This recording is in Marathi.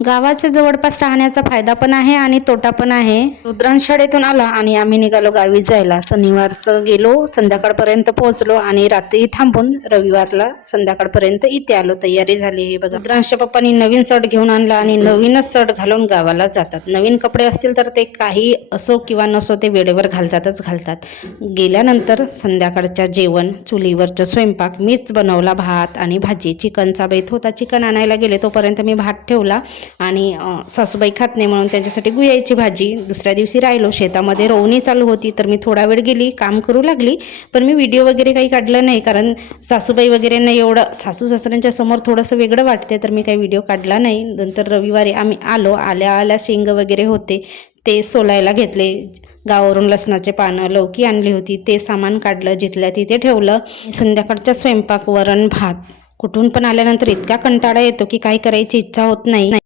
गावाच्या जवळपास राहण्याचा फायदा पण आहे आणि तोटा पण आहे। रुद्रांश शाळेतून आला आणि आम्ही निघालो गावी जायला। शनिवारचं गेलो, संध्याकाळपर्यंत पोहोचलो आणि रात्री थांबून रविवारला संध्याकाळपर्यंत इथे आलो। तयारी झाली हे बघा। रुद्रांशच्या पप्पांनी नवीन शर्ट घेऊन आणला आणि नवीनच शर्ट घालून गावाला जातात। नवीन कपडे असतील तर ते काही असो किंवा नसो ते वेळेवर घालतातच घालतात। गेल्यानंतर संध्याकाळच्या जेवण, चुलीवरचा स्वयंपाक मीच बनवला। भात आणि भाजी, चिकनचा बेत होता। चिकन आणायला गेले तोपर्यंत मी भात ठेवला आणि सासूबाई खात नाही म्हणून त्यांच्यासाठी गुयाची भाजी। दुसऱ्या दिवशी राहिलो, शेतामध्ये रोवणी चालू होती तर मी थोडा वेळ गेली, काम करू लागली, पण मी व्हिडिओ वगैरे काही काढलं नाही कारण सासूबाई वगैरे नाही, एवढं सासू सासऱ्यांच्या समोर थोडंसं वेगळं वाटते तर मी काही व्हिडिओ काढला नाही। नंतर रविवारी आम्ही आलो, आल्या आल्या शेंग वगैरे होते ते सोलायला घेतले। गावावरून लसणाचे पानं, लौकी आणली होती, ते सामान काढलं, जिथल्या तिथे ठेवलं। संध्याकाळचा स्वयंपाक, वरण भात। कुठून पण आल्यानंतर इतका कंटाळा येतो की काही करायची इच्छा होत नाही।